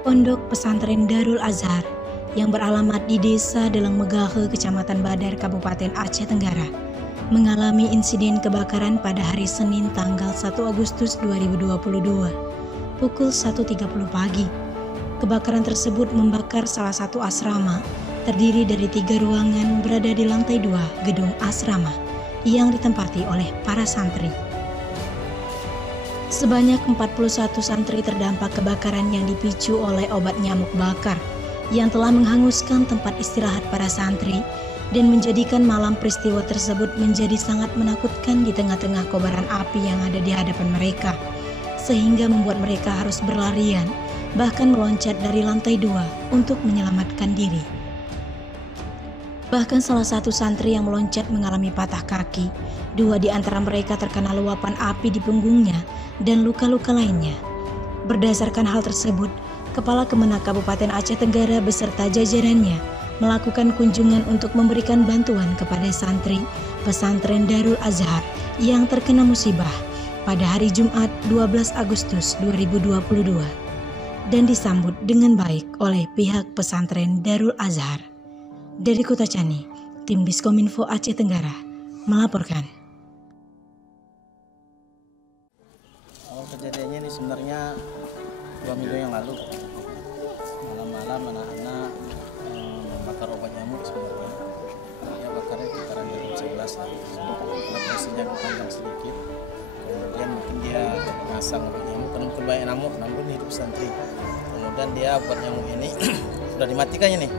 Pondok Pesantren Darul Azhar yang beralamat di Desa Delang Megahe, Kecamatan Badar, Kabupaten Aceh Tenggara, mengalami insiden kebakaran pada hari Senin tanggal 1 Agustus 2022, pukul 1.30 pagi. Kebakaran tersebut membakar salah satu asrama, terdiri dari 3 ruangan berada di lantai 2 gedung asrama, yang ditempati oleh para santri. Sebanyak 41 santri terdampak kebakaran yang dipicu oleh obat nyamuk bakar yang telah menghanguskan tempat istirahat para santri dan menjadikan malam peristiwa tersebut menjadi sangat menakutkan di tengah-tengah kobaran api yang ada di hadapan mereka, sehingga membuat mereka harus berlarian, bahkan meloncat dari lantai 2 untuk menyelamatkan diri. Bahkan salah satu santri yang meloncat mengalami patah kaki, 2 di antara mereka terkena luapan api di punggungnya dan luka-luka lainnya. Berdasarkan hal tersebut, Kepala Kemenak Kabupaten Aceh Tenggara beserta jajarannya melakukan kunjungan untuk memberikan bantuan kepada santri Pesantren Darul Azhar yang terkena musibah pada hari Jumat 12 Agustus 2022 dan disambut dengan baik oleh pihak Pesantren Darul Azhar. Dari Kota Cani, tim Diskominfo Aceh Tenggara melaporkan. Kejadiannya ini sebenarnya 2 minggu yang lalu. Malam-malam anak-anak membakar obat nyamuk sebenarnya. Ya bakarnya kitaran jam 11 lah. Prosesnya panjang sedikit. Kemudian mungkin dia pasang obat nyamuk, karena kebanyakan nyamuk, namun hidup santri. Kemudian dia obat nyamuk ini sudah dimatikannya nih.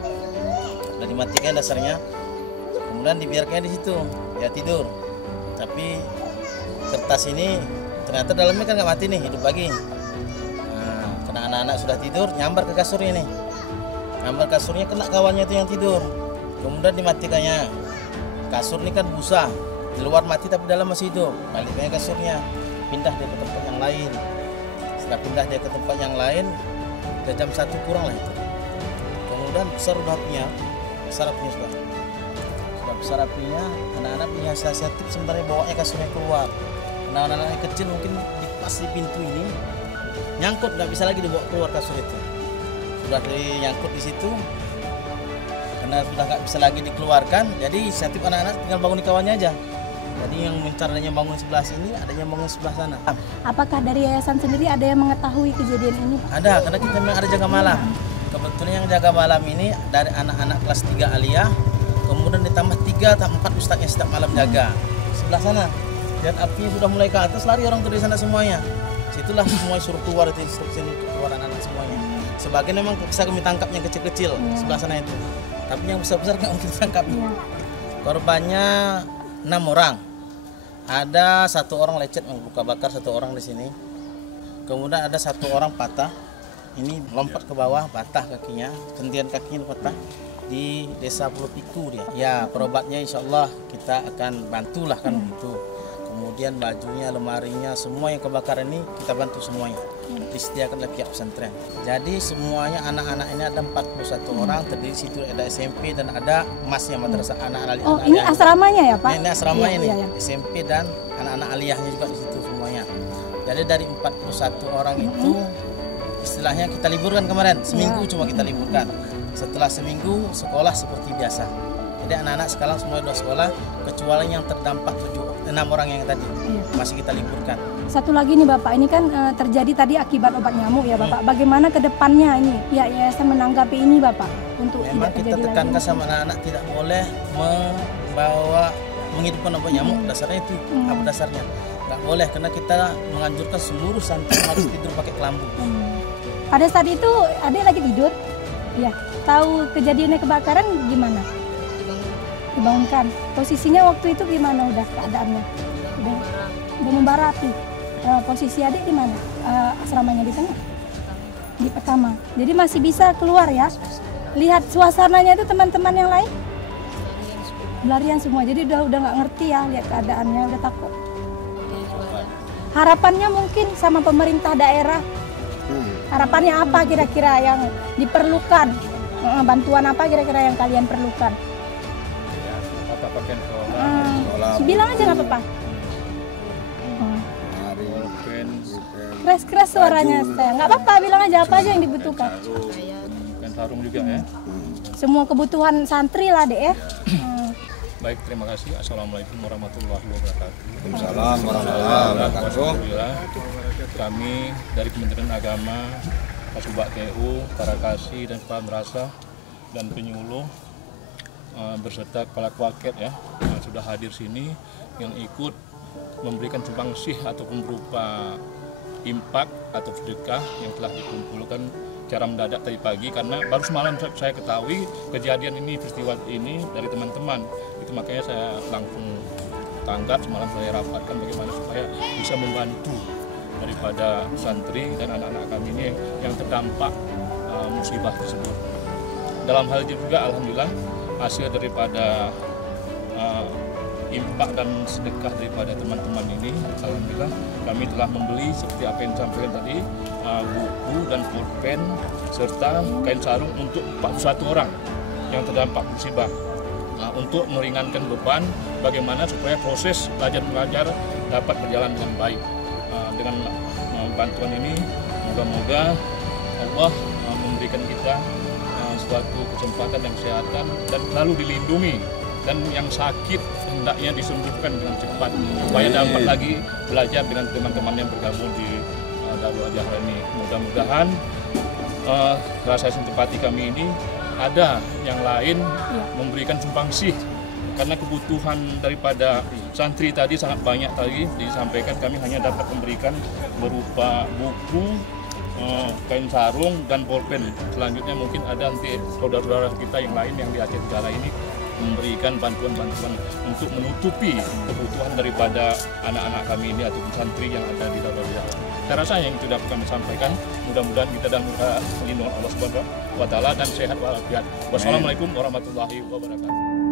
Sudah dimatikan dasarnya. Kemudian dibiarkannya di situ, dia tidur. Tapi kertas ini ternyata dalamnya kan nggak mati nih, hidup lagi. Nah, karena anak-anak sudah tidur, nyambar ke kasurnya nih. Nyambar kasurnya kena kawannya itu yang tidur. Kemudian dimatikannya. Kasur ini kan busa, di luar mati tapi dalam masih hidup. Baliknya kasurnya, pindah dia ke tempat yang lain. Setelah pindah dia ke tempat yang lain, udah jam 1 kurang lah itu. Kemudian besar udah apinya, sudah besar apinya. Anak-anak punya inisiatif sebenarnya bawanya kasurnya keluar. Nah, anak-anak kecil mungkin pas di pintu ini nyangkut, nggak bisa lagi dibawa keluar kasur itu. Sudah nyangkut di situ, karena sudah nggak bisa lagi dikeluarkan. Jadi inisiatif anak-anak tinggal bangun di kawannya aja. Jadi yang adanya bangun sebelah sini, adanya bangun sebelah sana. Apakah dari yayasan sendiri ada yang mengetahui kejadian ini? Ada, karena kita memang ada jaga malam. Kebetulan yang jaga malam ini dari anak-anak kelas 3 aliyah, kemudian ditambah 3 atau 4 ustadz yang setiap malam jaga. Sebelah sana. Dan apinya sudah mulai ke atas, lari orang dari sana semuanya. Situlah semua suruh keluar, itu instruksi untuk keluar anak-anak semuanya. Sebagian memang bisa kami tangkap yang kecil-kecil sebelah sana itu. Tapi yang besar-besar nggak mungkin tangkap. Korbannya 6 orang. Ada 1 orang lecet luka bakar, 1 orang di sini. Kemudian ada 1 orang patah. Ini lompat ke bawah, patah kakinya, sentian kakinya patah di Desa Pulau Pitu dia. Ya, perobatnya insya Allah kita akan bantulah kan begitu. Kemudian bajunya, lemarinya, semua yang kebakaran ini kita bantu semuanya. Disediakan oleh pihak pesantren. Jadi semuanya anak-anak ini ada 41 orang, terdiri situ ada SMP dan ada masnya madrasah anak-anak aliyah. Oh, ini asramanya ya, Pak? Ini asramanya nih, iya. SMP dan anak-anak aliyahnya juga di situ semuanya. Jadi dari 41 orang itu istilahnya kita liburkan kemarin, seminggu cuma kita liburkan. Setelah seminggu sekolah seperti biasa. Jadi anak-anak sekarang semua sudah sekolah, kecuali yang terdampak 6 orang yang tadi masih kita liburkan. Satu lagi nih Bapak, ini kan terjadi tadi akibat obat nyamuk ya Bapak. Bagaimana ke depannya ini pihak yayasan menanggapi ini Bapak untuk memang tidak kita terjadi tekankan lagi? sama anak-anak tidak boleh menghidupkan obat nyamuk. Dasarnya itu apa dasarnya? Nggak boleh, karena kita menganjurkan seluruh santri harus tidur pakai kelambu. Pada saat itu adik lagi tidur, ya. Tahu kejadiannya kebakaran gimana? Dibangunkan. Posisinya waktu itu gimana udah keadaannya? Udah membara api. Posisi adik di mana? Asramanya di tengah? Di pertama. Jadi masih bisa keluar ya? Lihat suasananya itu teman-teman yang lain? Berlarian semua. Jadi udah nggak ngerti ya lihat keadaannya, udah takut. Harapannya mungkin sama pemerintah daerah. Harapannya apa kira-kira yang diperlukan? Bantuan apa kira-kira yang kalian perlukan? Bilang aja nggak apa-apa. Keras-keras suaranya saya. Nggak apa-apa, bilang aja apa aja yang dibutuhkan. Kan sarung juga ya. Semua kebutuhan santri lah, Dek ya. Baik, terima kasih. Assalamualaikum warahmatullahi wabarakatuh. Waalaikumsalam warahmatullahi wabarakatuh. Alhamdulillah, kami dari Kementerian Agama, Kasubag TU, para kasih dan kepala madrasah dan penyuluh berserta kepala kuaket ya yang sudah hadir sini, yang ikut memberikan sumbangsih ataupun berupa impak atau sedekah yang telah dikumpulkan secara mendadak tadi pagi, karena baru semalam saya ketahui kejadian ini, peristiwa ini dari teman-teman. Itu makanya saya langsung tanggap, semalam saya rapatkan bagaimana supaya bisa membantu daripada santri dan anak-anak kami ini yang terdampak musibah tersebut. Dalam hal itu juga alhamdulillah hasil daripada impak dan sedekah daripada teman-teman ini, alhamdulillah kami telah membeli seperti apa yang disampaikan tadi, buku dan pulpen serta kain sarung untuk 41 orang yang terdampak musibah, untuk meringankan beban bagaimana supaya proses belajar mengajar dapat berjalan dengan baik. Dengan bantuan ini moga-moga Allah memberikan kita suatu kesempatan dan kesehatan dan lalu dilindungi, dan yang sakit hendaknya disembuhkan dengan cepat supaya dapat lagi belajar dengan teman-teman yang bergabung di Darul Ajar ini. Mudah-mudahan rasa simpati kami ini ada yang lain memberikan sumbangsih, karena kebutuhan daripada santri tadi sangat banyak tadi disampaikan. Kami hanya dapat memberikan berupa buku, kain sarung dan bolpen. Selanjutnya mungkin ada nanti saudara-saudara kita yang lain yang di Aceh Tenggara ini memberikan bantuan-bantuan untuk menutupi kebutuhan daripada anak-anak kami ini ataupun santri yang ada di Darul Ajar. Saya rasa yang sudah kami sampaikan, mudah-mudahan kita dalam lindungan Allah Subhanahu wa Ta'ala dan sehat walafiat. Wassalamualaikum warahmatullahi wabarakatuh.